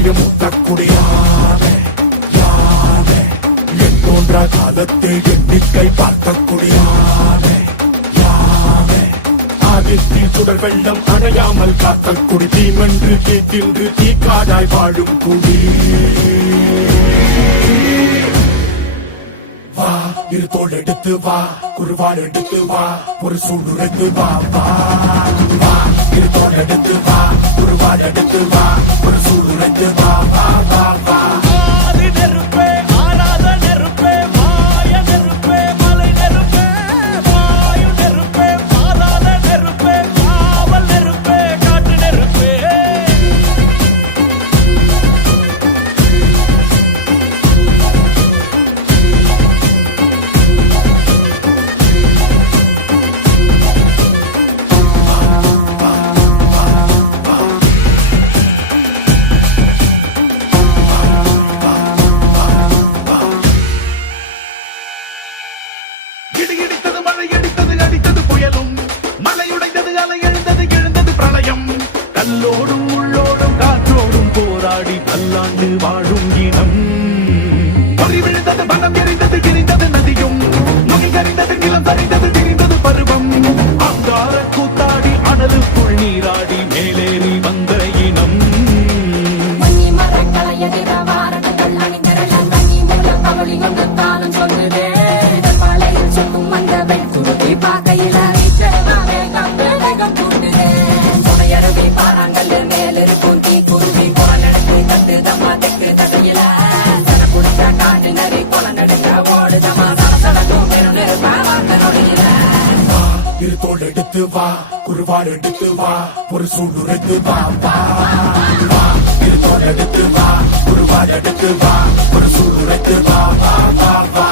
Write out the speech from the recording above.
இதயம் முத்தக்கூடியானே யானே என் தோன்ற காலத்தை எண்ணிக்கை பார்க்கக்கூடியானே யானே ஆதித்தில் சுடர் வெள்ளம் அணையாமல் காத்தல் குடி தீமென்று தீத்தின்று தீக்காடாய் வாழும் குடி வா இரு தோள் எடுத்து வா குருவாள் எடுத்து வா ஒரு சூடுரைத்து வா வா வா இரு தோள் எடுத்து வா குருவாள் எடுத்து வா ஒரு சூடுரைத்து வா வா வா வா இடித்தது மழை அடித்தது அடித்தது புயலும் மலையுடைந்தது அலை எழுந்தது எழுந்தது பிரளயம் கல்லோடும் உள்ளோடும் காற்றோடும் போராடி பல்லாண்டு வாழும் இனம் பொறி விழுந்தது மனம் எரிந்தது கிரிந்தது நதியும் முகில் கரிந்தது நிலம் சரிந்தது திரிந்தது பருவம் அங்கார கூத்தாடி அனலுக்குள் நீராடி மேலேறி வந்த இனம் சொல்லுதே பார்க்கையில வேகம் கூட்டுதே சுனையருவி பாறாங்கல் மேல் இருக்கும் தீ குருவி குரல் எடுத்து தட்டு தம்மா தெக்கு தகையில சன குடிச்ச காட்டு நரி குளம் நடுங்க ஓடுதமா சடசடக்கும் பெரும் நெருப்பா வாக்க நொடியில இரு தோள் எடுத்து வா குருவாள் எடுத்து வா ஒரு சூடுரைத்து வா வா வா இரு தோள் எடுத்து வா குருவாள் எடுத்து வா ஒரு சூடுரைத்து வா வா வா வா